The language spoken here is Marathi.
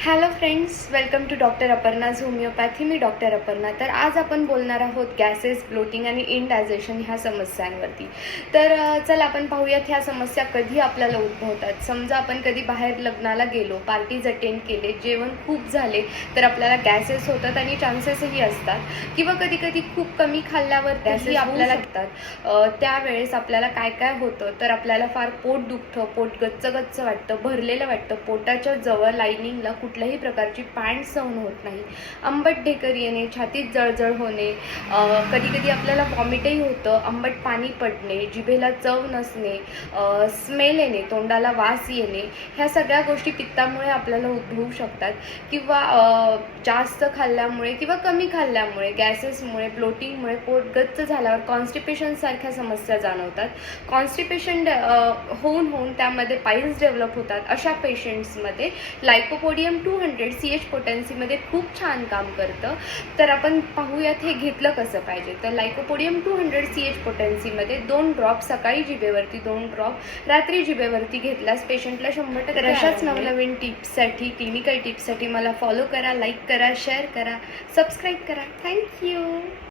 Hello friends, welcome to doctor Aparna's homeopathy. मी डॉक्टर अपर्णा. तर आज आपण बोलणार आहोत गॅसेस, ब्लोटिंग आणि इंडायजेशन ह्या समस्यांवरती. तर चला आपण पाहूयात ह्या समस्या कधी आपल्याला उद्भवतात. समजा आपण कधी बाहेर लग्नाला गेलो, पार्टीज अटेंड केले, जेवण खूप झाले तर आपल्याला गॅसेस होतात आणि चान्सेसही असतात. किंवा कधी कधी खूप कमी खाल्ल्यावर गॅसेस आपल्याला लागतात. त्यावेळेस आपल्याला काय काय होतं तर आपल्याला फार पोट दुखतं, पोट गच्च गच्च वाटतं, भरलेलं वाटतं, पोटाच्या जवळ लाइनिंगला कुठल्याही प्रकारची पॅन्ट सहन होत नाही, आंबट ढेकर येणे, छातीत जळजळ होणे, कधी कधी आपल्याला व्हॉमिटही होतं, आंबट पाणी पडणे, जिभेला चव नसणे, स्मेल येणे, तोंडाला वास येणे, ह्या सगळ्या गोष्टी पित्तामुळे आपल्याला उद्भवू शकतात. किंवा जास्त खाल्ल्यामुळे किंवा कमी खाल्ल्यामुळे, गॅसेसमुळे, ब्लोटिंगमुळे पोट गच्च झाल्यावर कॉन्स्टिपेशन सारख्या समस्या जाणवतात. कॉन्स्टिपेशन होऊन होऊन त्यामध्ये पाईल्स डेव्हलप होतात. अशा पेशंट्समध्ये लाइकोपोडियम 200 CH पोटेन्सीमध्ये खूप छान काम करतं. तर आपण पाहूयात हे घेतलं कसं पाहिजे. तर लाइकोपोडियम 200 CH पोटेन्सीमध्ये 2 ड्रॉप सकाळी जिभेवरती, 2 ड्रॉप रात्री जिभेवरती घेतल्यास पेशंटला 100% अशाच नवनवीन टिप्ससाठी, क्लिनिकल टिप्ससाठी मला फॉलो करा, लाईक करा, शेअर करा, सबस्क्राईब करा. थँक्यू.